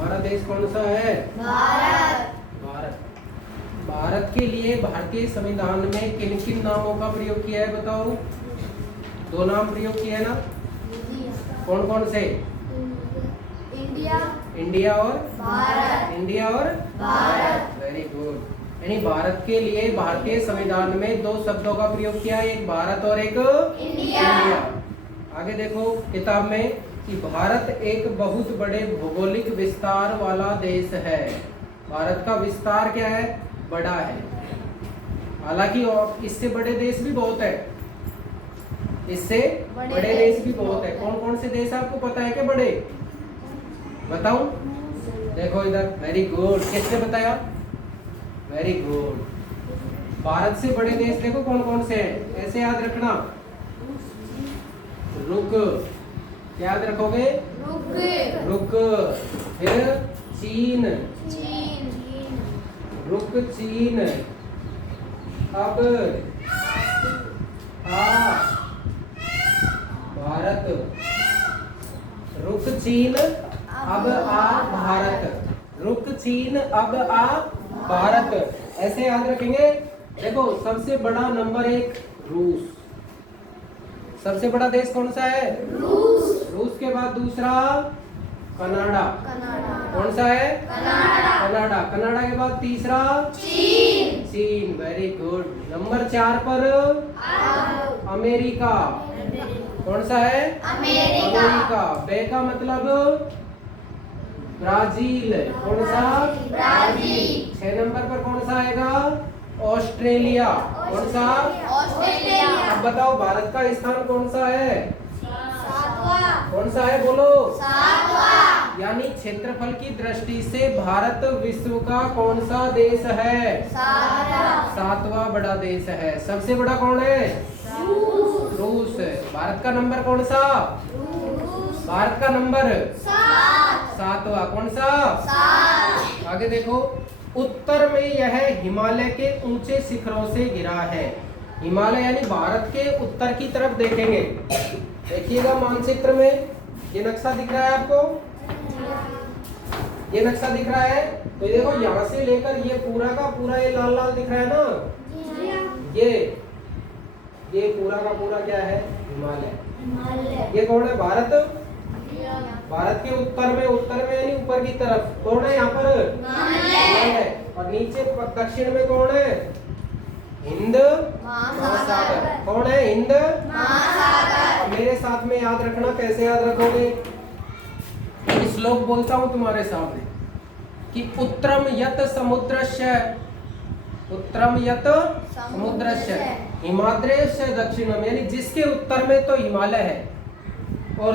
हमारा देश कौन सा है? भारत। भारत। भारत के लिए भारतीय संविधान में किन किन नामों का प्रयोग किया है बताओ? 2 नाम प्रयोग किए हैं ना? कौन कौन से? इंडिया, इंडिया और भारत। इंडिया और भारत। Very good. यानी भारत के लिए भारतीय संविधान में 2 शब्दों का प्रयोग किया है, एक भारत और एक इंडिया। आगे देखो किताब में कि भारत एक बहुत बड़े भौगोलिक विस्तार वाला देश है। भारत का विस्तार क्या है? बड़ा है। हालांकि इससे बड़े देश भी बहुत है, इससे बड़े देश भी बहुत है। कौन कौन से देश आपको पता है क्या बड़े? बताओ। देखो इधर, वेरी गुड। किसने बताया? Very good. भारत से बड़े देश देखो कौन कौन से हैं, ऐसे याद रखना। रुक, याद रखोगे? रुक। फिर चीन, रुक चीन। अब आ भारत, रुक चीन अब आ भारत, रुक चीन अब आ भारत, ऐसे याद रखेंगे। देखो सबसे बड़ा नंबर 1 रूस। सबसे बड़ा देश कौन सा है? रूस के बाद दूसरा कनाडा। कौन सा है? कनाडा। कनाडा के बाद तीसरा चीन। Very good. नंबर 4 पर अमेरिका। कौन सा है? अमेरिका। बे का मतलब ब्राजील। कौन सा? ब्राजील। 6 नंबर पर कौन सा आएगा? ऑस्ट्रेलिया। कौन सा? ऑस्ट्रेलिया। अब बताओ भारत का स्थान कौन सा है? 7वां। कौन सा है बोलो? 7वां। यानी क्षेत्रफल की दृष्टि से भारत विश्व का कौन सा देश है? 7वां बड़ा देश है। सबसे बड़ा कौन है? रूस। भारत का नंबर कौन सा? भारत का नंबर 7वां। कौन सा? आगे देखो, उत्तर में यह हिमालय के ऊंचे शिखरों से घिरा है। हिमालय यानी भारत के उत्तर की तरफ देखेंगे। देखिएगा मानचित्र में, ये नक्शा दिख रहा है आपको? ये नक्शा दिख रहा है? तो देखो यहाँ से लेकर ये पूरा का पूरा ये लाल लाल दिख रहा है ना, ये पूरा का पूरा क्या है? हिमालय। ये कौन है? भारत। भारत के उत्तर में यानी ऊपर की तरफ कौन है? यहाँ पर हिमालय। और नीचे दक्षिण में कौन है? हिंद महासागर। कौन है? हिंद महासागर। मेरे साथ में याद रखना। कैसे याद रखोगे? श्लोक बोलता हूं तुम्हारे सामने कि उत्तरम यत समुद्रस्य, उत्तरम यत समुद्रस्य हिमाद्रेश्य दक्षिणम, यानी जिसके उत्तर में तो हिमालय है और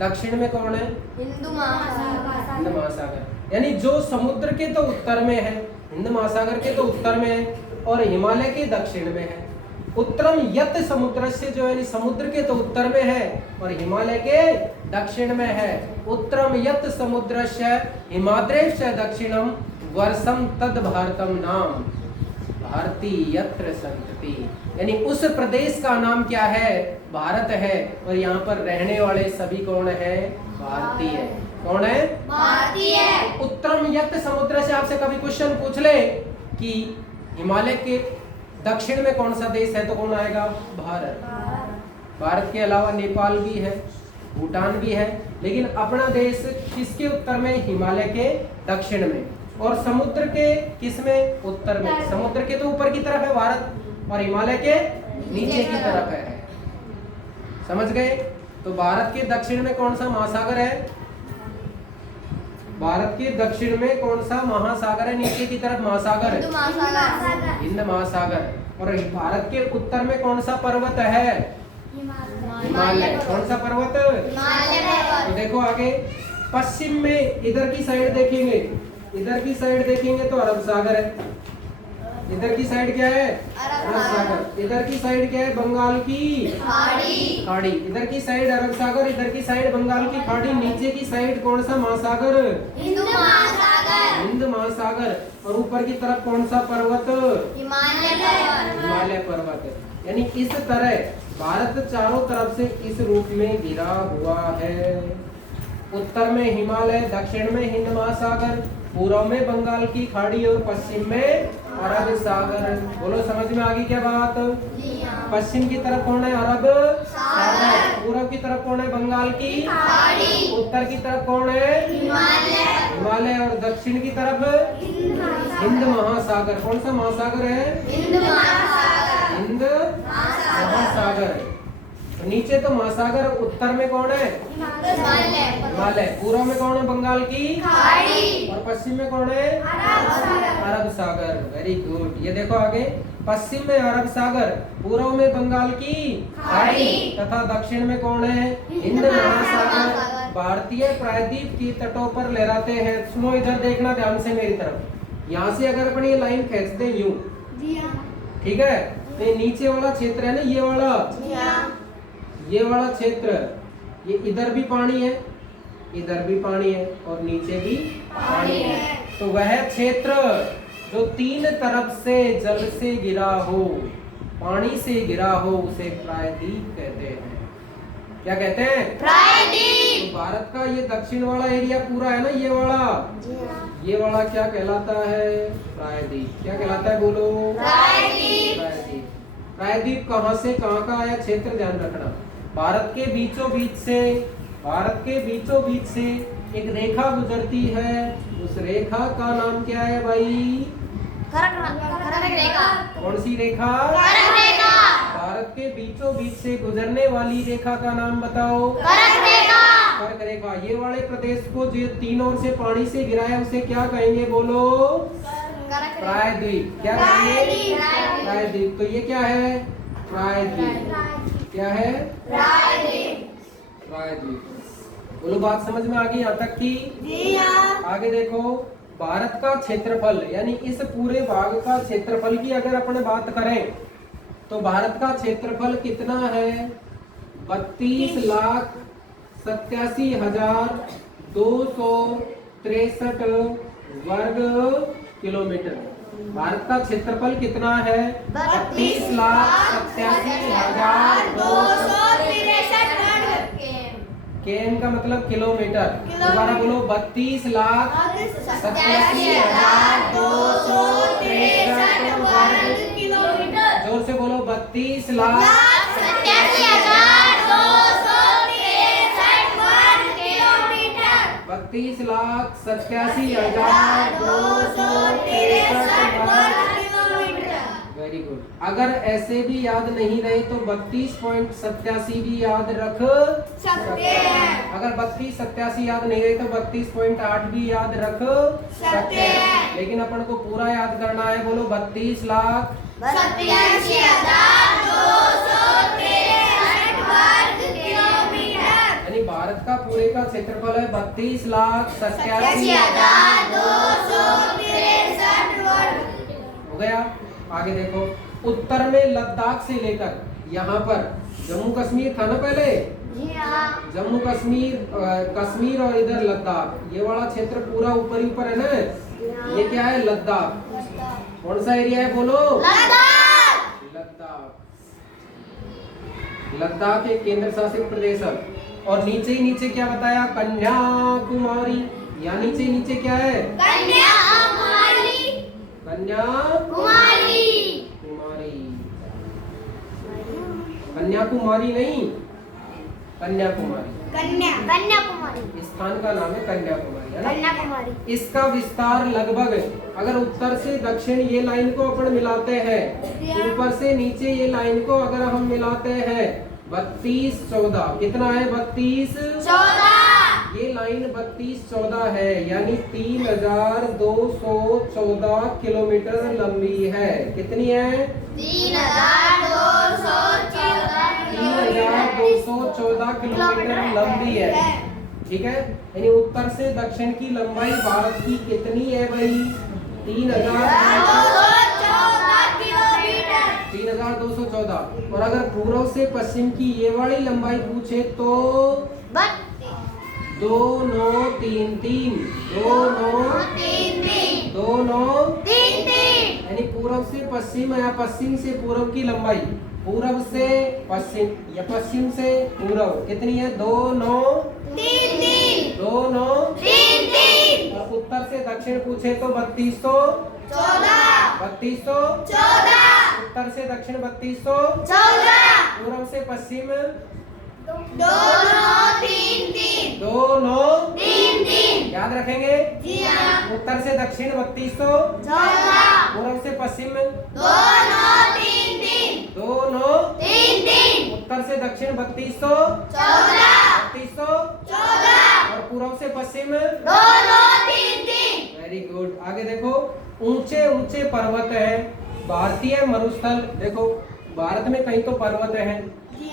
दक्षिण में कौन है? हिंद महासागर। यानी जो समुद्र के तो उत्तर में है, हिंद महासागर के तो उत्तर में है और हिमालय के दक्षिण में है। उत्तरम यत समुद्र से जो है समुद्र के तो उत्तर में है और हिमालय के दक्षिण में है। उत्तरम यत समुद्र से हिमाद्रेश दक्षिणम वर्षम तद भारतम नाम भारतीय यत्र संतति, यानी उस प्रदेश का नाम क्या है? भारत है। और यहाँ पर रहने वाले सभी कौन है? भारतीय। कौन है? भारतीय। उत्तरम यत समुद्र से आपसे कभी क्वेश्चन पूछ ले कि हिमालय के दक्षिण में कौन सा देश है, तो कौन आएगा? भारत। भारत के अलावा नेपाल भी है, भूटान भी है, लेकिन अपना देश किसके उत्तर में? हिमालय के दक्षिण में। और समुद्र के किस में? उत्तर में। समुद्र के तो ऊपर की तरफ है भारत और हिमालय के नीचे की तरफ है। समझ गए? तो भारत के दक्षिण में कौन सा महासागर है? भारत के दक्षिण में कौन सा महासागर है? नीचे की तरफ महासागर है, हिंद महासागर। और भारत के उत्तर में कौन सा पर्वत है? हिमालय। कौन सा पर्वत? हिमालय। तो देखो आगे पश्चिम में इधर की साइड देखेंगे, इधर की साइड देखेंगे तो अरब सागर है। इधर की साइड क्या है? अरब सागर। इधर की साइड क्या है? बंगाल की खाड़ी। इधर की साइड अरब सागर, इधर की साइड बंगाल की खाड़ी। नीचे की साइड कौन सा महासागर? हिंद महासागर। हिंद महासागर। और ऊपर की तरफ कौन सा पर्वत? हिमालय पर्वत। यानी इस तरह भारत चारों तरफ से इस रूप में घिरा हुआ है। उत्तर में हिमालय, दक्षिण में हिंद महासागर, पूर्व में बंगाल की खाड़ी और पश्चिम में अरब सागर। बोलो समझ में आ गई क्या बात? पश्चिम की तरफ कौन है? अरब सागर। पूर्व की तरफ कौन है? बंगाल की खाड़ी। उत्तर की तरफ कौन है? हिमालय। और दक्षिण की तरफ हिंद महासागर। कौन सा महासागर है? हिंद महासागर। नीचे तो महासागर, उत्तर में कौन है? हिमालय। पूर्व में कौन है? बंगाल की खाड़ी। और पश्चिम में कौन है? अरब सागर। Very good. ये देखो आगे, पश्चिम में अरब सागर, पूर्व में बंगाल की खाड़ी तथा दक्षिण में कौन है? हिंद महासागर। भारतीय प्रायद्वीप की तटों पर लहराते हैं। सुनो इधर देखना ध्यान से मेरी तरफ। यहाँ से अगर अपन ये लाइन खींचते यूं, ठीक है, तो नीचे वाला क्षेत्र है ना, ये वाला क्षेत्र, ये इधर भी पानी है, इधर भी पानी है और नीचे भी पानी है। तो वह क्षेत्र जो तीन तरफ से जल से घिरा हो, पानी से घिरा हो, उसे प्रायद्वीप कहते हैं। क्या कहते हैं? प्रायद्वीप। तो भारत का ये दक्षिण वाला एरिया पूरा है ना, ये वाला क्या कहलाता है? प्रायद्वीप। क्या कहलाता है? बोलो। प्रायद्वीप। प्रायद्वीप कहाँ से कहाँ का आया क्षेत्र? ध्यान रखना। भारत के बीचों बीच से एक रेखा गुजरती है। उस रेखा का नाम क्या है भाई? कौन सी रेखा? भारत के बीचों बीच से गुजरने वाली रेखा का नाम बताओ। कर्क रेखा। ये वाले प्रदेश को जो तीनों ओर से पानी से घिरा है, उसे क्या कहेंगे? बोलो। प्रायद्वीप। क्या कहेंगे? प्रायद्वीप। तो ये क्या है? प्रायद्वीप। क्या है? प्रायद्वीप। बोलो, बात समझ में आ गई यहाँ तक की? आगे देखो, भारत का क्षेत्रफल, यानी इस पूरे भाग का क्षेत्रफल की अगर अपन बात करें तो भारत का क्षेत्रफल कितना है? 32,87,263 वर्ग किलोमीटर। भारत का क्षेत्रफल कितना है? 32,87,263। केएम का मतलब किलोमीटर। दोबारा बोलो, 32,87,263 वर्ग किलोमीटर। जोर से बोलो, 32,87,263 वेरी गुड। अगर ऐसे भी याद नहीं रहे तो 32.87 भी याद रख सकते हैं। अगर 32.87 याद नहीं रहे तो 32.8 भी याद रख सकते हैं। लेकिन अपन को पूरा याद करना है। बोलो, 32,87,263 वर्ग किलोमीटर। यानी भारत का पूरे का क्षेत्रफल है 32,87,263 वर्ग। हो गया। आगे देखो, उत्तर में लद्दाख से लेकर यहाँ पर जम्मू कश्मीर था ना पहले, जम्मू कश्मीर और इधर लद्दाख, ये वाला क्षेत्र पूरा ऊपर ही ऊपर है ना, ये क्या है? लद्दाख। कौन सा एरिया है? बोलो। लद्दाख एक केंद्र शासित प्रदेश है। और नीचे ही नीचे क्या बताया? कन्याकुमारी। या नीचे क्या है? कन्याकुमारी नहीं, कन्याकुमारी स्थान का नाम है कन्याकुमारी, है ना? इसका विस्तार लगभग, अगर उत्तर से दक्षिण ये लाइन को अपन मिलाते हैं, ऊपर से नीचे ये लाइन को अगर हम मिलाते हैं, 32-14 कितना है? 32-14। ये लाइन 32-14 है, यानी 3,214 किलोमीटर लंबी है। कितनी है? 3,214 किलोमीटर लंबी है। ठीक है, यानी उत्तर से दक्षिण की लंबाई भारत की कितनी है भाई? 3,214। और अगर पूर्व से पश्चिम की ये वाली लंबाई पूछे तो 2,9,3,3 यानी पूर्व से पश्चिम या पश्चिम से पूर्व की लंबाई, पूर्व से पश्चिम या पश्चिम से पूर्व कितनी है? 2,9,3,3 2 9 3 3 और उत्तर से दक्षिण पूछे तो 3200 14 3200 उत्तर से दक्षिण 3200 14 पूर्व से पश्चिम 2 9 3 3 2 9 3 3 याद रखेंगे। जी हाँ। उत्तर से दक्षिण 3200 14 पूर्व से पश्चिम 2 9 3 3 2 9 3 3 उत्तर से दक्षिण 3200 14 3200 14 और पूर्व से पश्चिम 2 9 3 3 वेरी गुड। आगे देखो, ऊंचे ऊंचे पर्वत है भारतीय मरुस्थल। देखो भारत में कहीं तो पर्वत है,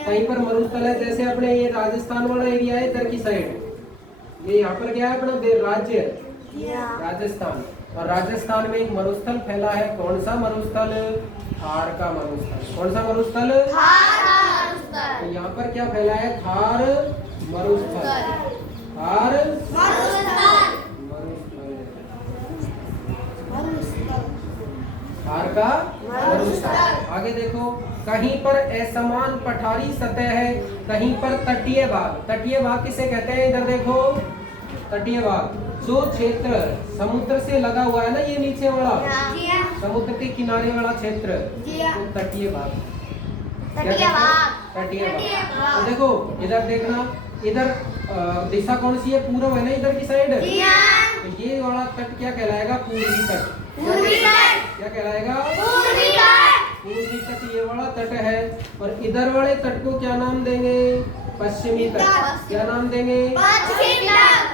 कहीं पर मरुस्थल है। जैसे अपने ये राजस्थान वाला एरिया है इधर की साइड, ये यहाँ पर क्या है अपना राज्य राजस्थान, और राजस्थान में एक मरुस्थल फैला है। कौन सा मरुस्थल? थार का मरुस्थल। कौन सा मरुस्थल? तो यहाँ पर क्या फैला है? थार मरुस्थल। थार थार का मरुस्थल। आगे देखो, कहीं पर असमान पठारी सतह है, कहीं पर तटीय भाग। तटीय भाग किसे कहते हैं? इधर देखो, तटीय भाग जो क्षेत्र समुद्र से लगा हुआ है ना, ये नीचे वाला समुद्र के किनारे वाला क्षेत्र, तो तटीय भाग। तटीय भाग। तो देखो इधर देखना, इधर दिशा कौन सी है? पूर्व है ना इधर की साइड। तो ये वाला तट क्या कहलाएगा? पूर्वी तट। क्या कहलाएगा? पूर्वी तट ये वाला तट है। और इधर वाले तट को क्या नाम देंगे? पश्चिमी तट। क्या नाम देंगे?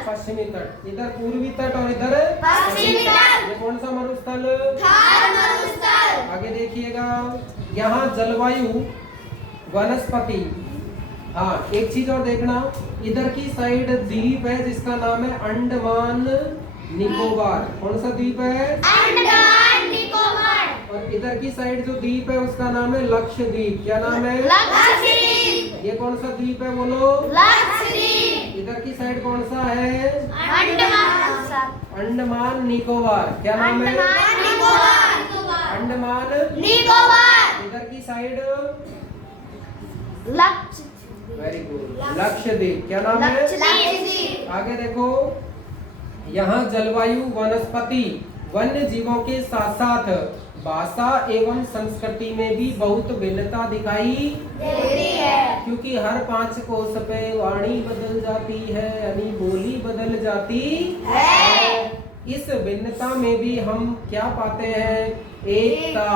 पश्चिमी तट। इधर पूर्वी तट और इधर पश्चिमी तट। ये कौन सा मरुस्थल? आगे देखिएगा, यहाँ जलवायु, वनस्पति। हाँ, एक चीज और देखना, इधर की साइड द्वीप है जिसका नाम है अंडमान निकोबार। कौन सा द्वीप है? अंडमान निकोबार। और इधर की साइड जो द्वीप है उसका नाम है लक्षद्वीप। क्या नाम है? लक्षद्वीप। ये कौन सा द्वीप है? बोलो। लक्षद्वीप। इधर की साइड कौन सा है? अंडमान अंडमान निकोबार। क्या नाम है? निकोबार। अंडमान निकोबार। इधर की side Lakshadweep. Very good, Lakshadweep. क्या नाम है? लक्षद्वीप। आगे देखो, यहाँ जलवायु, वनस्पति, वन्य जीवों के साथ साथ भाषा एवं संस्कृति में भी बहुत भिन्नता दिखाई देती है, क्योंकि हर 5 कोस पे वाणी बदल जाती है, यानी बोली बदल जाती है। इस भिन्नता में भी हम क्या पाते हैं? एकता।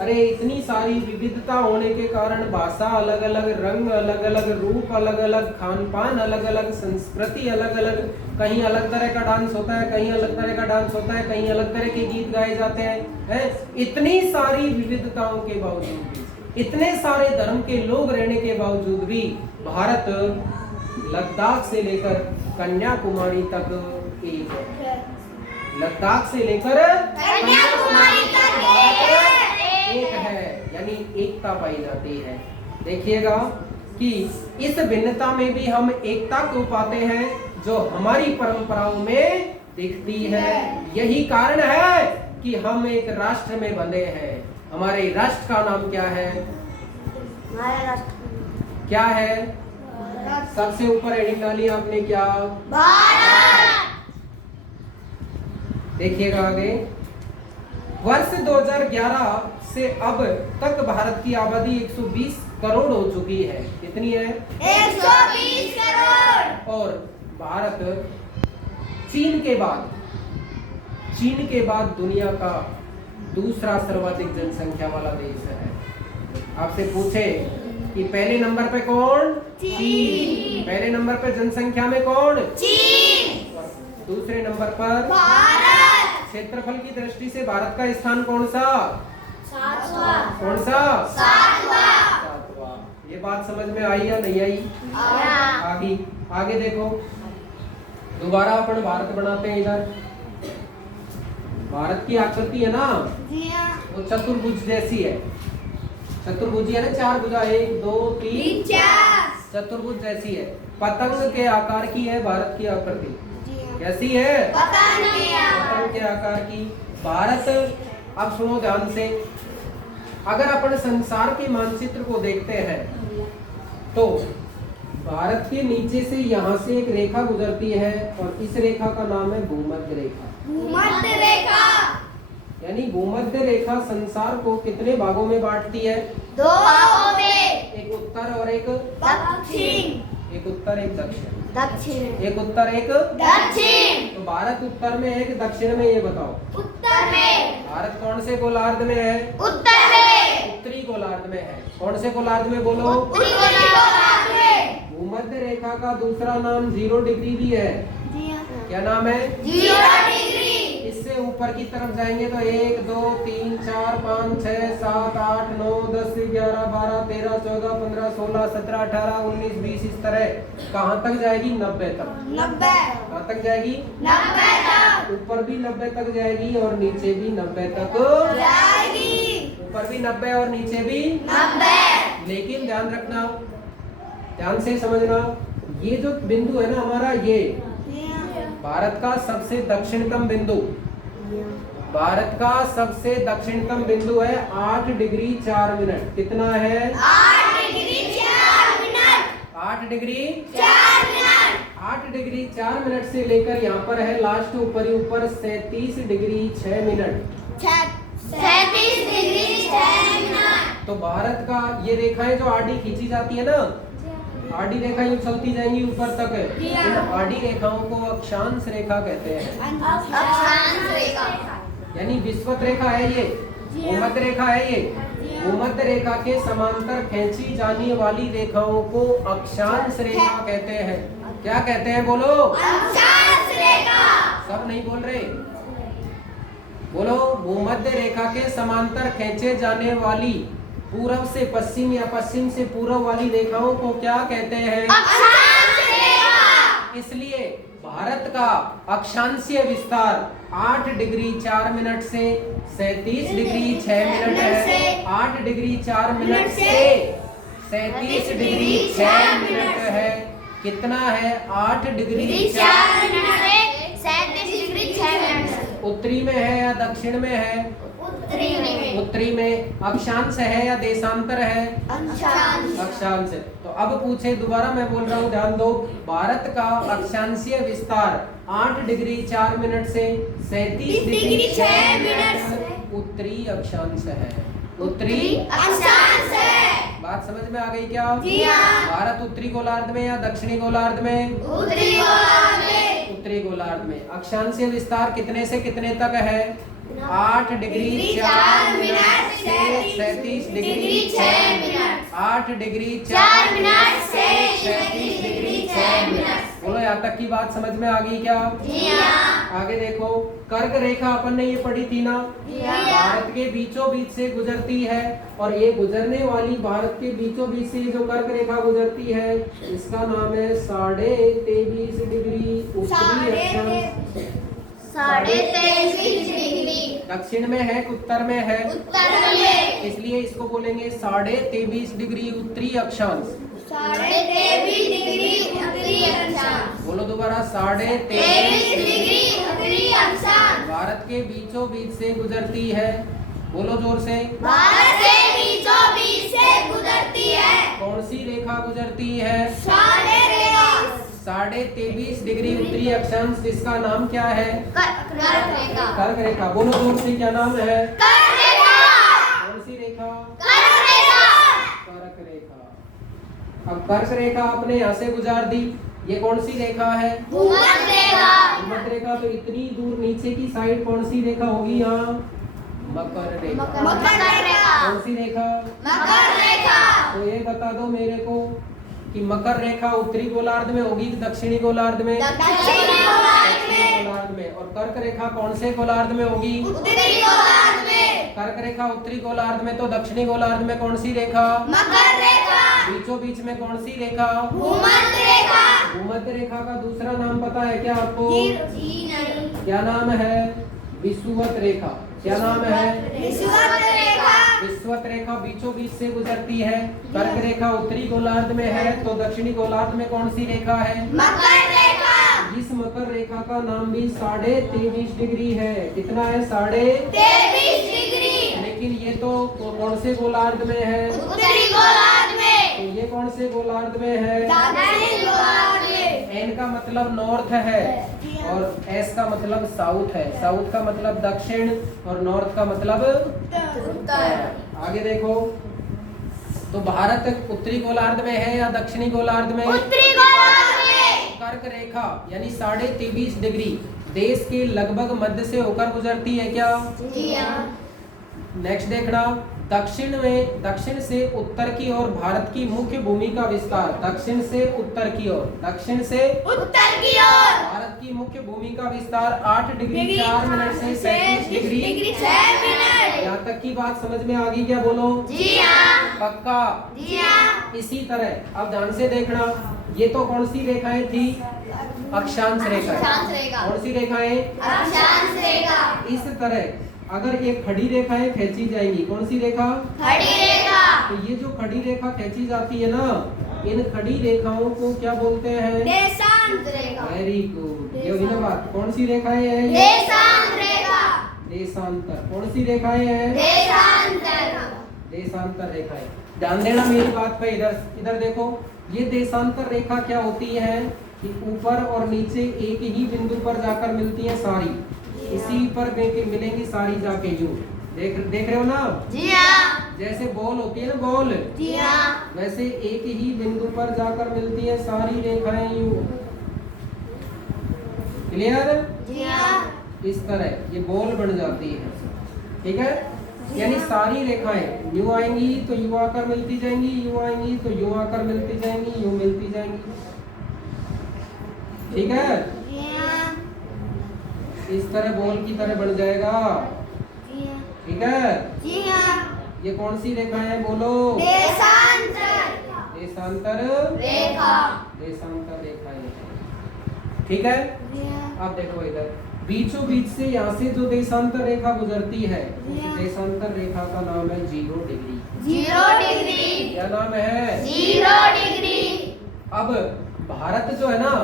अरे इतनी सारी विविधता होने के कारण भाषा अलग अलग, रंग अलग अलग, रूप अलग अलग, खान पान अलग अलग, संस्कृति अलग अलग, कहीं अलग तरह का डांस होता है, कहीं अलग तरह का डांस होता है, कहीं अलग तरह के गीत गाए जाते हैं। इतनी सारी विविधताओं के बावजूद भी, इतने सारे धर्म के लोग रहने के बावजूद भी भारत लद्दाख से लेकर कन्याकुमारी तक एक है। लद्दाख से लेकर कन्याकुमारी तक एक है, यानी एकता पाई जाती है। देखिएगा कि इस भिन्नता में भी हम एकता को पाते हैं जो हमारी परंपराओं में दिखती है। यही कारण है कि हम एक राष्ट्र में बंधे हैं। हमारे राष्ट्र का नाम क्या है? क्या है? सबसे ऊपर हेडिंग डाली आपने, क्या? भारत। देखिएगा आगे, वर्ष 2011 से अब तक भारत की आबादी 120 करोड़ हो चुकी है। कितनी है? 120 करोड़। और भारत चीन के बाद दुनिया का दूसरा सर्वाधिक जनसंख्या वाला देश है। आपसे पूछे कि पहले नंबर पे कौन? चीन। पहले नंबर पे जनसंख्या में कौन? चीन। और दूसरे नंबर पर भारत। क्षेत्रफल की दृष्टि से भारत का स्थान कौन सा? 7वां। कौन सा? 7वां। ये बात समझ में आई या नहीं आई? आगे देखो, दोबारा अपन भारत बनाते हैं। इधर भारत की आकृति है ना, वो चतुर्भुज जैसी है। चतुर्भुज है ना, 4 भुजा, 1 2 3 4। चतुर्भुज जैसी है। पतंग के आकार की है भारत की आकृति। कैसी है? पतंग के आकार की। भारत, अब सुनो ध्यान से, अगर अपन संसार के मानचित्र को देखते हैं तो भारत के नीचे से यहाँ से एक रेखा गुजरती है और इस रेखा का नाम है भूमध्य रेखा। भूमध्य रेखा। यानी भूमध्य रेखा संसार को कितने भागों में बांटती है? 2 भागों में। एक उत्तर और एक दक्षिण। एक उत्तर एक दक्षिण। दक्षिण। एक उत्तर एक दक्षिण। तो भारत उत्तर में है कि दक्षिण में, ये बताओ। उत्तर में। भारत कौन से गोलार्ध में है? उत्तर में। उत्तरी गोलार्ध में है। कौन से गोलार्ध में बोलो? उत्तरी गोलार्ध में। भूमध्य रेखा का दूसरा नाम 0 डिग्री भी है। क्या नाम है? 0 डिग्री। इससे ऊपर की तरफ जाएंगे तो 1 2 3 4 5 6 7 8 9 10 11 12 13 14 15 16 17 18 19 20 इस तरह कहाँ तक जाएगी? 90 तक। 90। कहाँ तक जाएगी? 90 तक। ऊपर भी 90 तक जाएगी और नीचे भी 90 तक जाएगी। ऊपर भी 90 और नीचे भी 90। लेकिन ध्यान रखना, ध्यान से समझना, ये जो बिंदु है ना हमारा, ये भारत का सबसे दक्षिणतम बिंदु, भारत का सबसे दक्षिणतम बिंदु है 8 डिग्री 4 मिनट। कितना है? 8 degree 4 minute. 8 degree 4 minute. 8 degree 4 minute से लेकर यहाँ पर है लास्ट ऊपर ही ऊपर 37 डिग्री 6 मिनट। 37 degree 6 minute. तो भारत का ये रेखाएं जो आडी खींची जाती है ना, आडी रेखा यूं चलती जाएंगी ऊपर तक है। इन आडी रेखाओं को अक्षांश रेखा कहते हैं। अक्षांश रेखा। यानी विषुवत रेखा है ये, भूमध्य रेखा है ये। भूमध्य रेखा के समांतर खींची जाने वाली रेखाओं को अक्षांश रेखा कहते हैं। क्या कहते हैं? बोलो। अक्षांश रेखा। सब नहीं बोल रहे, बोलो। भूमध्य रेखा के समांतर खींचे जाने वाली पूर्व से पश्चिम या पश्चिम से पूर्व वाली रेखाओं को क्या कहते हैं? अक्षांश रेखा। इसलिए भारत का अक्षांशीय विस्तार 8 डिग्री 4 मिनट से 37 डिग्री 6 मिनट है। 8 डिग्री 4 मिनट से 37 डिग्री 6 मिनट है। कितना है? 8 डिग्री 4 मिनट से 37 डिग्री 6 मिनट। उत्तरी में है या दक्षिण में है? उत्तरी में। उत्तरी में। अक्षांश है या देशांतर है? अक्षांश। अक्षांश। तो अब पूछे, दोबारा मैं बोल रहा हूँ, ध्यान दो। भारत का अक्षांशीय विस्तार 8 डिग्री 4 मिनट से 37 डिग्री 6 मिनट उत्तरी अक्षांश है। उत्तरी अक्षांश है। बात समझ में आ गई क्या? जी हाँ। भारत उत्तरी गोलार्ध में या दक्षिणी गोलार्ध में? उत्तरी गोलार्ध में। उत्तरी गोलार्ध में। अक्षांशीय विस्तार कितने से कितने तक है? 8 डिग्री 4 मिनट से 37 डिग्री 6 मिनट। 8 डिग्री 4 मिनट से 37 डिग्री 6 मिनट। बोलो, यहाँ तक की बात समझ में आ गई क्या? जी हाँ। आगे देखो, कर्क रेखा अपन ने ये पढ़ी थी ना, भारत के बीचों बीच से गुजरती है। और ये गुजरने वाली भारत के बीचों बीच से जो कर्क रेखा गुजरती है, इसका नाम है 23.5 डिग्री उत्तरी अक्षांश। 23.5 डिग्री। दक्षिण में है, उत्तर में है? उत्तर में। इसलिए इसको बोलेंगे 23.5 डिग्री उत्तरी अक्षांश। 23.5 डिग्री उत्तरी अक्षांश। बोलो दोबारा, 23 डिग्री उत्तरी अक्षांश। भारत के बीचों बीच से गुजरती है। बोलो जोर से। भारत के बीचों बीच से गुजरती है। कौन सी रेखा गुजरती है? 23.5 डिग्री उत्तरी अक्षांश, जिसका नाम क्या है? कर्क रेखा। कर्क रेखा। बोलो जोर से, क्या नाम है? कर्क रेखा। कौन सी रेखा? कर्क रेखा। कर्क रेखा। अब कर्क रेखा आपने यहाँ से गुजार दी। ये कौन सी रेखा है? भूमध्य रेखा। भूमध्य रेखा। तो इतनी दूर नीचे की साइड कौन सी रेखा होगी यहाँ? मकर रेखा। मकर रेखा। कौन सी रेखा? मकर रेखा। तो ये बता दो मेरे को कि मकर रेखा उत्तरी गोलार्ध में होगी कि दक्षिणी गोलार्ध में? दक्षिणी गोलार्ध में। दक्षिणी गोलार्ध में। और कर्क रेखा कौन से गोलार्ध में होगी? उत्तरी गोलार्ध में। कर्क रेखा उत्तरी गोलार्ध में। तो दक्षिणी गोलार्ध में कौन सी रेखा? मकर रेखा। बीचों बीच में कौन सी रेखा? भूमध्य रेखा। भूमध्य रेखा का दूसरा नाम पता है क्या आपको? जी नहीं। क्या नाम है? विषुवत रेखा। क्या नाम है? विषुवत रेखा। विषुवत रेखा बीचों बीच से गुजरती है। कर्क रेखा उत्तरी गोलार्ध में है, तो दक्षिणी गोलार्ध में कौन सी रेखा है? मकर रेखा। इस मकर रेखा का नाम भी 23.5 डिग्री है। कितना है? 23 डिग्री। लेकिन ये तो कौन से गोलार्ध में है? उत्तरी गोलार्ध में। तो ये कौन से गोलार्ध में है? दक्षिण गोलार्ध में। एन का मतलब नॉर्थ है और एस का मतलब साउथ है। साउथ का मतलब दक्षिण और नॉर्थ का मतलब उत्तर। आगे देखो, तो भारत उत्तरी गोलार्ध में है या दक्षिणी गोलार्ध में? उत्तरी गोलार्ध में। कर्क रेखा यानी 23.5 डिग्री देश के लगभग मध्य से होकर गुजरती है क्या? जी हाँ। नेक्स्ट देखना, दक्षिण से उत्तर की ओर भारत की मुख्य भूमि का विस्तार। दक्षिण से उत्तर की ओर, दक्षिण से उत्तर की ओर भारत की मुख्य भूमि का विस्तार 8 डिग्री 4 मिनट से 37 डिग्री 6 मिनट। यहाँ तक की बात समझ में आ गई क्या? बोलो जी हाँ। पक्का? जी हाँ। इसी तरह अब ध्यान से देखना, ये तो कौन सी रेखाएं थी? अक्षांश रेखाएं। अक्षांश रेखा। कौन सी रेखाएं? अक्षांश रेखा। इस तरह अगर ये खड़ी रेखाएं खींची जाएंगी, कौन सी रेखा? खड़ी रेखा। तो ये जो खड़ी रेखा खींची जाती है ना, इन खड़ी रेखाओं को क्या बोलते हैं? देशांत रेखा। वेरी गुड, ये हुई ना बात। कौन सी रेखाएं हैं ये? देशांत रेखा। देशांतर। कौन सी रेखाएं हैं? देशांतर। देशांतर रेखाएं। ध्यान देना मेरी बात पे। इधर देखो, ये देशांतर रेखा क्या होती है कि ऊपर और नीचे एक ही बिंदु पर जाकर मिलती है सारी, इसी पर मिलेंगी सारी जाके यूं। देख रहे हो ना? जी हाँ। जैसे बॉल होती है ना, बॉल, जी हाँ। वैसे एक ही बिंदु पर जाकर मिलती है सारी रेखाएं यूं। क्लियर? जी हाँ। इस तरह ये बॉल बन जाती है। ठीक है, यानी सारी रेखाएं यूं आएंगी तो यूं आकर मिलती जाएंगी, यूं आएंगी तो यूं आकर मिलती जाएंगी, यूं मिलती जाएंगी। ठीक है, जी हाँ। इस तरह बॉल की तरह बन जाएगा। जी हाँ। ठीक है, जी हाँ। ये कौन सी रेखाएं हैं? बोलो। देशांतर देशांतर रेखा। देशांतर रेखाएं। ठीक है, जी हाँ। अब देखो इधर बीचों बीच से यहाँ से जो देशांतर रेखा गुजरती है, उस Yeah. देशांतर रेखा का नाम है 0 डिग्री। 0 डिग्री। क्या नाम है? 0 डिग्री। अब भारत जो है ना,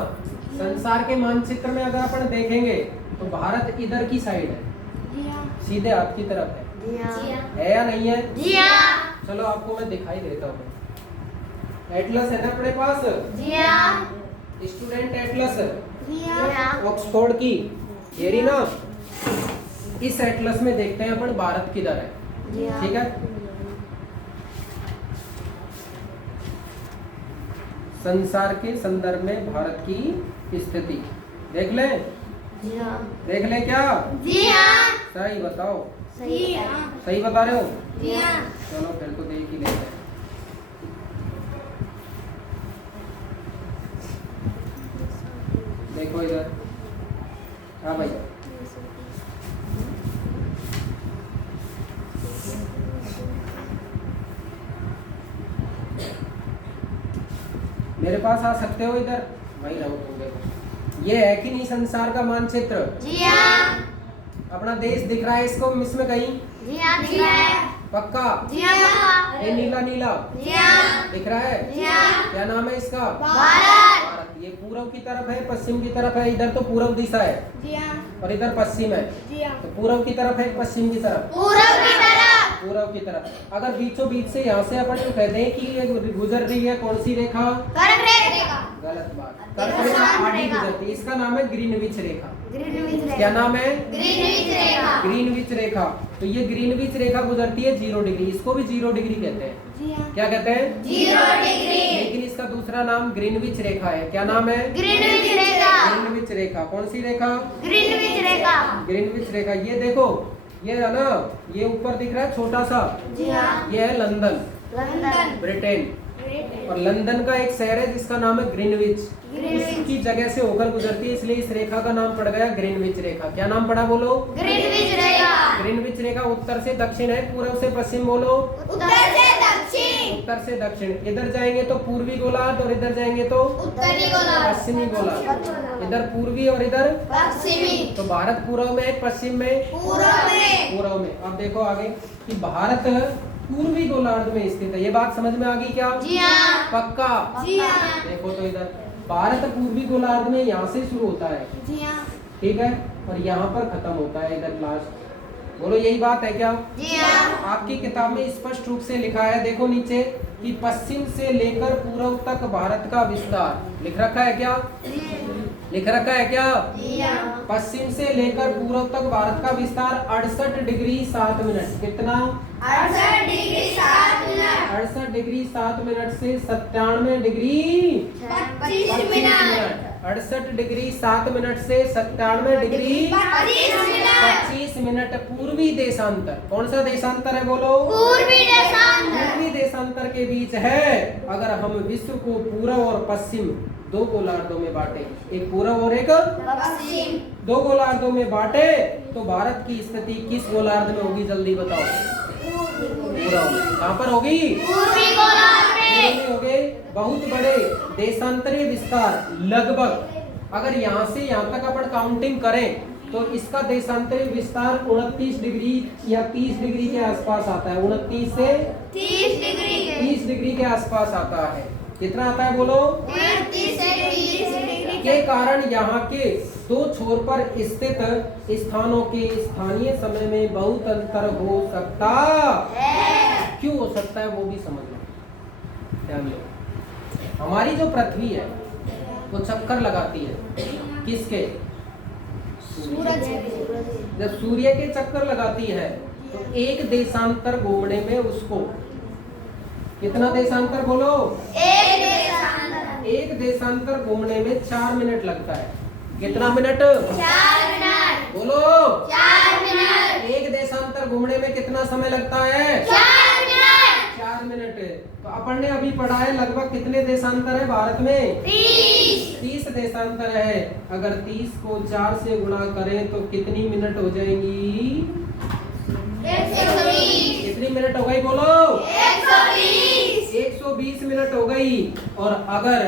संसार के मानचित्र में अगर अपन देखेंगे तो भारत इधर की साइड है, जी हाँ। सीधे हाथ की तरफ है। जी हाँ। है या नहीं है? जी हाँ। चलो आपको मैं दिखाई देता हूँ। एटलस है ना अपने पास, जी हाँ। स्टूडेंट एटलस जी हाँ। ऑक्सफोर्ड की, ये रही ना। इस एटलस में देखते हैं अपन भारत किधर है। जी हाँ। ठीक है, संसार के संदर्भ में भारत की स्थिति देख ले। जी हाँ। देख ले क्या? जी हाँ। सही बताओ। सही है। सही बता रहे हो? जी हाँ। चलो फिर तो देख ही लेते हैं। देखो इधर, हाँ भाई, मेरे पास आ सकते हो इधर, वही रहो तुम। देखो ये है कि नहीं संसार का मानचित्र? जी हाँ। अपना देश दिख रहा है इसको मिस में कहीं? जी हाँ। दिख रहा है। पक्का? जी हाँ। ये नीला नीला जी हाँ। दिख रहा है? जी हाँ। क्या नाम है इसका? भारत। भारत। ये पूर्व की तरफ है, पश्चिम की तरफ है। इधर तो पूर्व दिशा है जी हाँ। और इधर पश्चिम है। जी हाँ। तो पूर्व की तरफ है, पश्चिम की तरफ? पूरब की तरफ। पूर्व की तरफ। अगर बीचों बीच से यहाँ से अपन यूं कहते हैं कि ये गुजर रही है कौन सी रेखा? कर्क रेखा। गलत बात। कर्क रेखा आगे गुजरती है, इसका नाम है ग्रीनविच रेखा। ग्रीनविच रेखा। क्या नाम है? ग्रीनविच रेखा। ग्रीनविच रेखा। तो ये ग्रीनविच रेखा गुजरती है 0 डिग्री, इसको भी 0 डिग्री कहते हैं। जी हाँ। क्या कहते हैं? 0 डिग्री। लेकिन इसका दूसरा नाम ग्रीनविच रेखा है। क्या नाम है? ग्रीनविच रेखा। ग्रीनविच रेखा। कौन सी रेखा? ग्रीनविच रेखा। ग्रीनविच रेखा। ये देखो, ये है ना, ये ऊपर दिख रहा है छोटा सा, जी हाँ। ये है लंदन, लंदन। ब्रिटेन। और लंदन का एक शहर है जिसका नाम है ग्रीनविच। उसकी जगह से होकर गुजरती है, इसलिए इस रेखा का नाम पड़ गया ग्रीनविच रेखा। क्या नाम पड़ा? बोलो। ग्रीनविच रेखा। ग्रीनविच रेखा उत्तर से दक्षिण है, पूर्व से पश्चिम। बोलो। उत्तर से दक्षिण। उत्तर से दक्षिण। इधर जाएंगे तो पूर्वी गोलार्ध और इधर जाएंगे तो उत्तरी गोलार्ध। पश्चिमी गोलार्ध। इधर पूर्वी और इधर पश्चिमी। तो भारत पूर्व में है, पश्चिम में? पूरब में। पूर्व में। अब देखो आगे कि भारत पूर्वी गोलार्ध में स्थित है। ये बात समझ में आ गई क्या? जी हाँ। पक्का? जी हाँ। देखो तो इधर भारत पूर्वी गोलार्ध में यहाँ से शुरू होता है, जी हाँ। ठीक है, और यहाँ पर खत्म होता है इधर लास्ट। बोलो यही बात है क्या? जी हाँ। आपकी किताब में स्पष्ट रूप से लिखा है, देखो नीचे कि पश्चिम से लेकर पूर्व तक भारत का विस्तार लिख रखा है क्या? लिख रखा है क्या? जी हाँ। पश्चिम से लेकर पूर्व तक भारत का विस्तार 68 डिग्री 7 मिनट। कितना? 68 डिग्री 7 मिनट। 68 डिग्री 7 मिनट से 97 डिग्री 25 मिनट। 68 डिग्री 7 मिनट से 97 डिग्री 25 मिनट। 25 मिनट पूर्वी देशांतर। कौन सा देशांतर है बोलो? पूर्वी देशांतर। पूर्वी देशांतर के बीच है। अगर हम विश्व को पूर्व और पश्चिम दो गोलार्धों में बांटे, एक पूर्व और एक पश्चिम, दो गोलार्धों में बांटे, तो भारत की स्थिति किस गोलार्ध में होगी? जल्दी बताओ। पूर्व में। कहाँ पर होगी? पूर्वी गोलार्ध में। पूर्व में होगे। बहुत बड़े देशांतरीय विस्तार लगभग, अगर यहाँ से यहाँ तक अपन काउंटिंग करें तो इसका देशांतरीय विस्तार 29 डिग्री या 30 डिग्री के आसपास आता है। 29 से 30 डिग्री के। 30 डिग्री के आसपास आता है। कितना आता है बोलो? 30 से 30 डिग्री के कारण यहाँ के दो छोर पर स्थित स्थानों के स्थानीय समय में बहुत अंतर हो सकता है। क्यों हो सकता है वो भी समझ लो। ध्यान लो, हमारी जो पृथ्वी है वो चक्कर लगाती है किसके? सूरज। जब सूर्य के चक्कर लगाती है तो एक देशांतर घूमने में उसको कितना देशांतर बोलो? एक देशांतर। एक देशांतर घूमने में 4 मिनट लगता है। कितना मिनट? 4 मिनट। बोलो। 4 मिनट। एक देशांतर घूमने में कितना समय लगता है? 4 मिनट। 4 मिनट। तो अपन ने अभी पढ़ा है लगभग कितने देशांतर है भारत में? 30 देशांतर है। अगर 30 को 4 से गुणा करें तो कितनी मिनट हो जाएंगी? 120। कितनी मिनट हो गई बोलो? 120। 120 मिनट हो गई। और अगर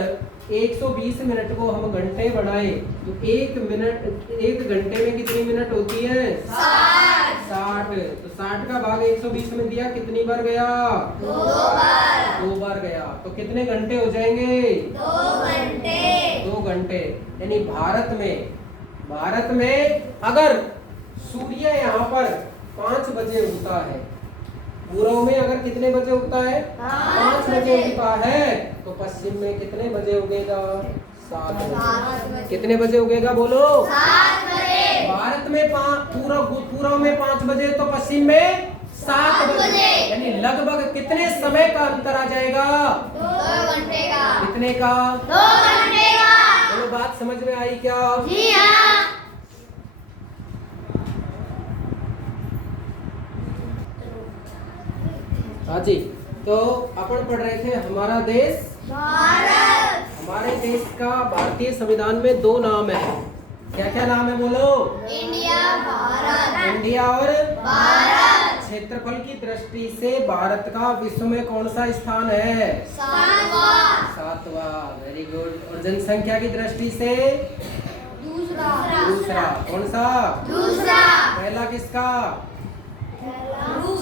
120 मिनट को हम घंटे बढ़ाए तो एक घंटे में कितनी मिनट होती है? 60। तो 60 का भाग 120 में दिया, कितनी बार गया? 2 बार गया। तो कितने घंटे हो जाएंगे? 2 घंटे। 2 घंटे। यानी भारत में अगर सूर्य यहाँ पर 5 बजे उगता है, पूर्व में अगर कितने बजे उगता है? 5 बजे उगता है, तो पश्चिम में कितने बजे उगेगा? 7 बजे। कितने बजे उगेगा बोलो? 7 बजे। भारत में पूर्व में 5 बजे तो पश्चिम में 7 बजे। यानी लगभग कितने समय का अंतर आ जाएगा? 2 घंटे का। कितने का? 2 घंटे का। चलो बात समझ में आई क्या? जी हाँ। हाँ जी। तो अपन पढ़ रहे थे हमारा देश भारत। हमारे देश का भारतीय संविधान में 2 नाम है। क्या क्या नाम है बोलो? इंडिया, भारत। इंडिया और भारत। क्षेत्रफल की दृष्टि से भारत का विश्व में कौन सा स्थान है? 7वां। Very good. और जनसंख्या की दृष्टि से? दूसरा। कौन सा? दूसरा। पहला किसका?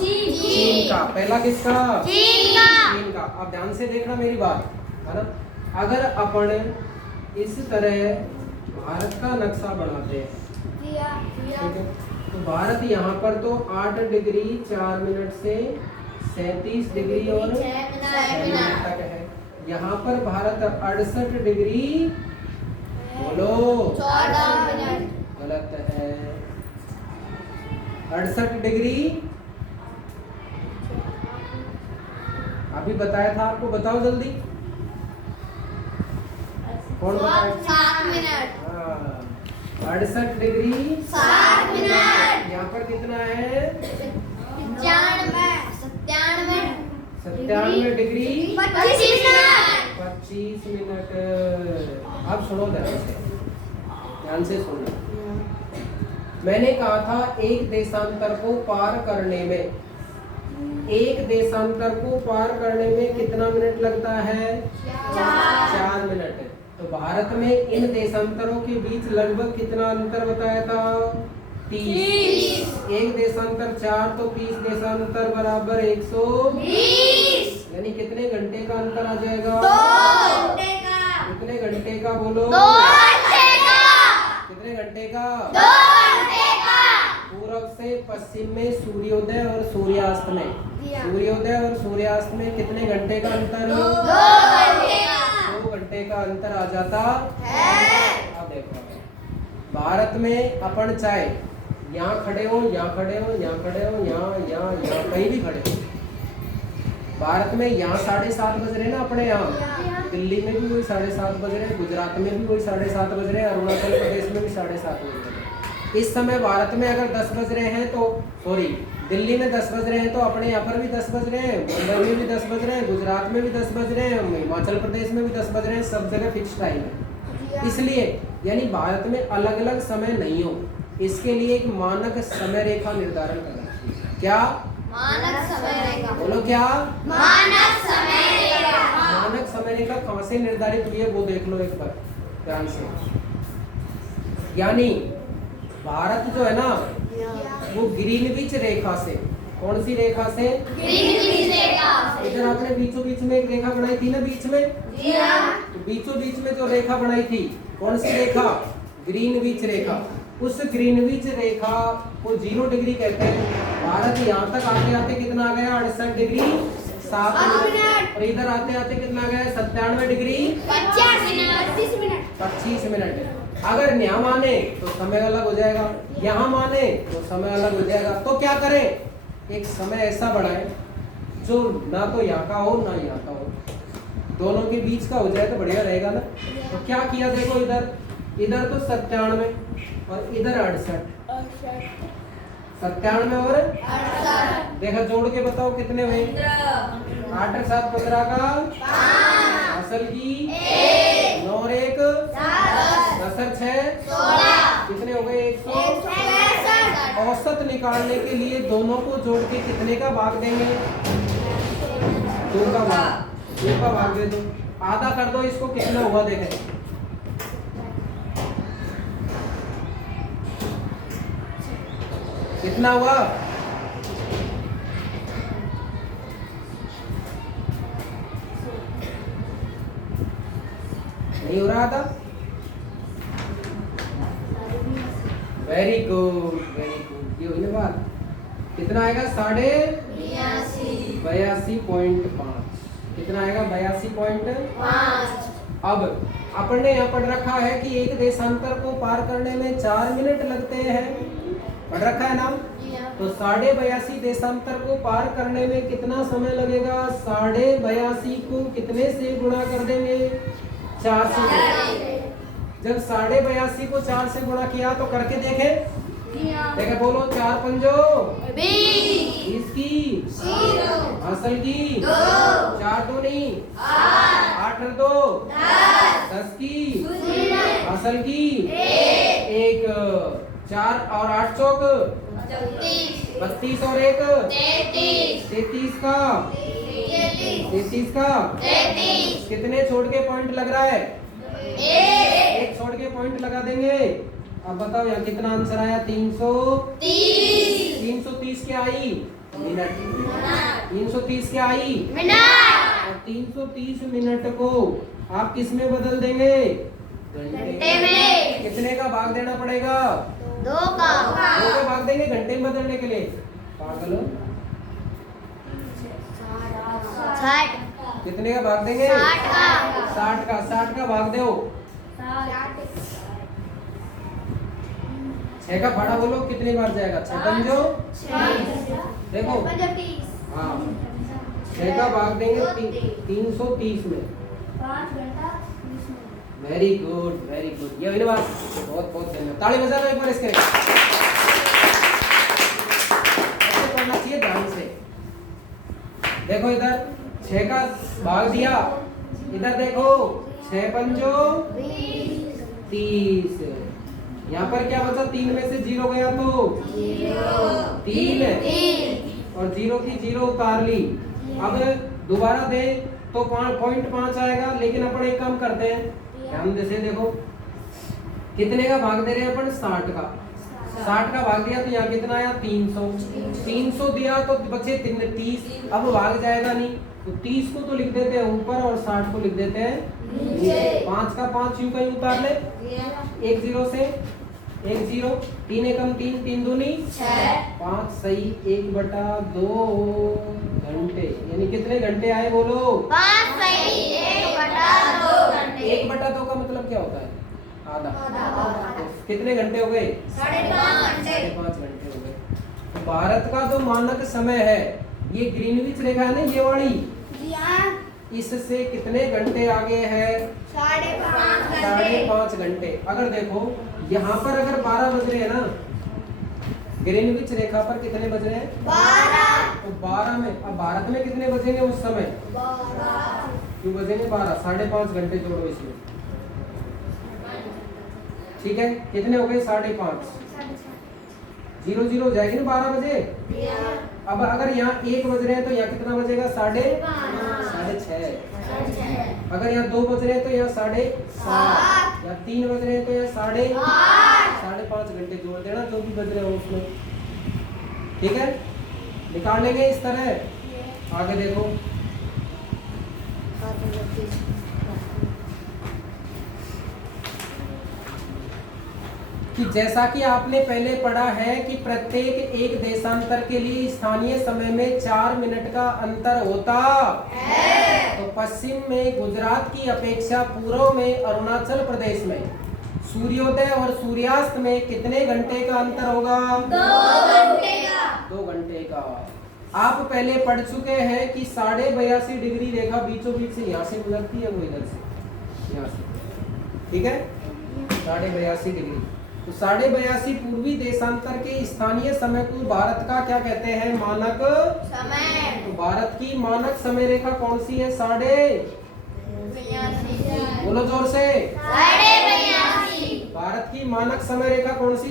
चीन। चीन का। पहला किसका? चीन का। चीन का। अब ध्यान से देखना मेरी बात, है ना? अगर अपन इस तरह भारत का नक्शा बनाते हैं, ठीक है, तो भारत यहाँ पर तो 8 डिग्री 4 मिनट से 37 डिग्री और 6 मिनट तक है। यहाँ पर भारत 68 डिग्री बोलो 14 मिनट। गलत है। 68 डिग्री अभी बताया था आपको, बताओ जल्दी। कौन बताया? 7 मिनट। 68 degree 7 minute. यहाँ पर कितना है? 97 डिग्री 25 मिनट। 25 मिनट। अब सुनो ध्यान से सुनना। मैंने कहा था एक देशांतर को पार करने में कितना मिनट लगता है? 4 मिनट। तो भारत में इन देशांतरों के बीच लगभग कितना अंतर बताया था? 30। एक देशांतर 4 तो 30 देशांतर बराबर 120। यानी कितने घंटे का अंतर आ जाएगा? 2 घंटे का। कितने घंटे का बोलो? 2 घंटे का। कितने घंटे का? 2 घंटे का। पूरा पूर्व से पश्चिम में सूर्योदय और सूर्यास्त में, सूर्योदय और सूर्यास्त में कितने घंटे का अंतर? 2 घंटे का। 2 घंटे का अंतर आ जाता है। अब देखो भारत में अपन चाहे यहाँ खड़े हो, यहाँ खड़े हो, यहाँ खड़े हो, यहाँ कहीं भी खड़े हो, भारत में यहाँ 7:30 बज रहे हैं ना अपने यहाँ, दिल्ली में भी वही 7:30 बज रहे हैं, गुजरात में भी वही 7:30 बज रहे हैं, अरुणाचल प्रदेश में भी 7:30 बज रहे हैं। इस समय भारत में अगर 10 बज रहे हैं तो सॉरी दिल्ली में 10 बज रहे हैं तो अपने यहाँ पर भी 10 बज रहे हैं, मुंबई में भी 10 बज रहे हैं, गुजरात में भी 10 बज रहे हैं, हिमाचल प्रदेश में भी 10 बज रहे हैं, सब जगह फिक्स टाइम है। इसलिए यानी भारत में अलग अलग समय नहीं हो, इसके लिए एक मानक समय रेखा निर्धारण करना चाहिए। क्या? मानक समय रेखा। बोलो क्या? मानक समय रेखा। मानक समय रेखा कहाँ से निर्धारित हुई है वो देख लो एक बार ध्यान से। यानी भारत जो है ना वो ग्रीनविच रेखा से, कौन सी रेखा से? ग्रीनविच रेखा से। इधर आपने बीचों बीच में एक रेखा बनाई थी ना बीच में, जी हां। तो बीचों बीच में जो रेखा बनाई थी कौन सी रेखा? ग्रीनविच रेखा। उस ग्रीनविच रेखा को 0 डिग्री कहते हैं। भारत यहाँ तक आते आते कितना आ गया? 68 डिग्री 7 मिनट। और इधर आते आते कितना आ गया? 97 डिग्री 25 मिनट। अगर यहाँ माने तो समय अलग हो जाएगा, यहाँ माने तो समय अलग हो जाएगा। तो क्या करें? एक समय ऐसा बढ़ाए जो ना तो यहाँ का हो ना यहाँ का हो, दोनों के बीच का हो जाए तो बढ़िया रहेगा ना। तो क्या किया देखो, इधर तो 97 और इधर 68, 97 और 68। देखा जोड़ के बताओ कितने हुए? 8 और 7 15 का 5, असल की 1, 9 और 1 10 और 6 16, कितने हो गए? 100। औसत निकालने के लिए दोनों को जोड़ के कितने का भाग देंगे? 2 का भाग, 2 का भाग दे दो, आधा कर दो इसको, कितना हुआ देखें। कितना हुआ? नहीं हो रहा था? वेरी गुड वेरी गुड, ये हुई ना बात। कितना आएगा? 82.5। कितना आएगा? 82.5। अब अपन ने यहाँ पढ़ रखा है कि एक देशांतर को पार करने में 4 मिनट लगते हैं, पढ़ रखा है ना। तो 82.5 देशांतर को पार करने में कितना समय लगेगा? 82.5 को कितने से गुणा कर देंगे? 4 से। जब 82.5 को 4 से गुणा किया तो करके देखें, देखे बोलो। 4 पंजो 20 की, असल की 4 दूनी 8 और 2 10 की, असल की 1 4 और 8 चौक 32 और 1 33 का 33 का कितने छोड़ के पॉइंट लग रहा है? एक छोड़ के पॉइंट लगा देंगे। अब बताओ यहाँ कितना आंसर आया? 330 क्या आई? मिनट। 330 क्या आई? और 330 मिनट को आप किस में बदल देंगे? घंटे में। कितने का भाग देना पड़ेगा? 2 का। 2 का भाग देंगे घंटे में बदलने के लिए। पागल हो? 60। कितने का भाग देंगे? 60 का भाग दो। 6 का फाड़ा बोलो कितनी बार जाएगा? 6 पंजो देखो, हाँ 6 का भाग देंगे 330 में। 5 घंटा। वेरी गुड वेरी गुड, ये बात बहुत बहुत धन्यवाद। ताली बजा दो एक बार इसके। ऐसे पढ़ना चाहिए ध्यान से। देखो इधर 6 का भाग दिया, इधर देखो 6 पंजो 30। यहाँ पर क्या बचा? 3 में से 0 गया तो 3 और 0 की 0 उतार ली। अब दोबारा दे तो 5.5 आएगा, लेकिन अपन एक काम करते हैं, ध्यान से देखो कितने का भाग दे रहे हैं अपन? 60 का। 60 का भाग दिया तो यहाँ कितना आया? 300 दिया तो बचे 30। अब भाग जाएगा नहीं तो 30 को तो लिख देते हैं ऊपर और 60 को लिख देते हैं नीचे। 5 का 5 यूं कहीं उतार ले, 1 0 से 1 0, 3 एकम 3, 3 दूनी 5 सही 1/2 घंटे, यानी कितने घंटे आए बोलो? 5 सही 1/2 घंटे। 1/2 का मतलब क्या होता है? आधा। तो कितने घंटे हो गए? 5.5 घंटे। 5.5 घंटे हो गए। तो भारत का जो मानक समय है, ये ग्रीनविच रेखा है ना, ये वाली, जी हाँ, इससे कितने घंटे आगे है? 5.5 घंटे। 5.5 घंटे। अगर देखो यहाँ पर अगर 12 बज रहे हैं ना, ग्रीनविच रेखा पर कितने बज रहे हैं? 12। तो 12 में, अब भारत में कितने बजेंगे उस समय? 12। क्यों बजेंगे 12? 5.5 घंटे जोड़ो इसमें, ठीक है, कितने हो गए? 5.5। 0 0 हो जाएगी ना 12 बजे। अब अगर यहाँ 1 बज रहे हैं तो यहाँ कितना बजेगा? 6:30। अगर यहाँ 2 बज रहे हैं तो यहाँ 7:30, या 3 बज रहे हैं तो यहाँ 5.5 घंटे जोड़ देना जो भी बज रहे हो उसमें, ठीक है, निकाल लेंगे इस तरह। आगे देखो, कि जैसा कि आपने पहले पढ़ा है कि प्रत्येक एक देशांतर के लिए स्थानीय समय में 4 मिनट का अंतर होता है। तो पश्चिम में गुजरात की अपेक्षा पूर्व में अरुणाचल प्रदेश में सूर्योदय और सूर्यास्त में कितने घंटे का अंतर होगा? 2 घंटे का। 2 घंटे का। आप पहले पढ़ चुके हैं कि 82.5 डिग्री रेखा बीचों बीच से यहाँ से गुजरती है, वो इधर से, यहाँ से, ठीक है, 82.5 डिग्री। तो 82.5 पूर्वी देशांतर के स्थानीय समय को भारत का क्या कहते हैं? मानक समय। तो भारत की मानक समय रेखा कौन सी है? 82। बोलो जोर से। 82। भारत की मानक समय रेखा कौन सी?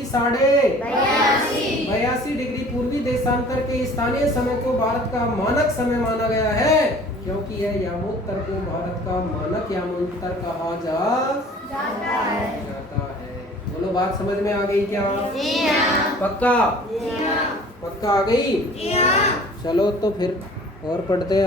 82 डिग्री पूर्वी देशांतर के स्थानीय समय को भारत का मानक समय माना गया है, क्योंकि यह यामोत्तर को भारत का मानक यामोत्तर कहा जाता है। बोलो, बात समझ में आ गई क्या? जी हाँ। पक्का? जी हाँ। पक्का आ गई? जी हाँ। चलो तो फिर और पढ़ते हैं।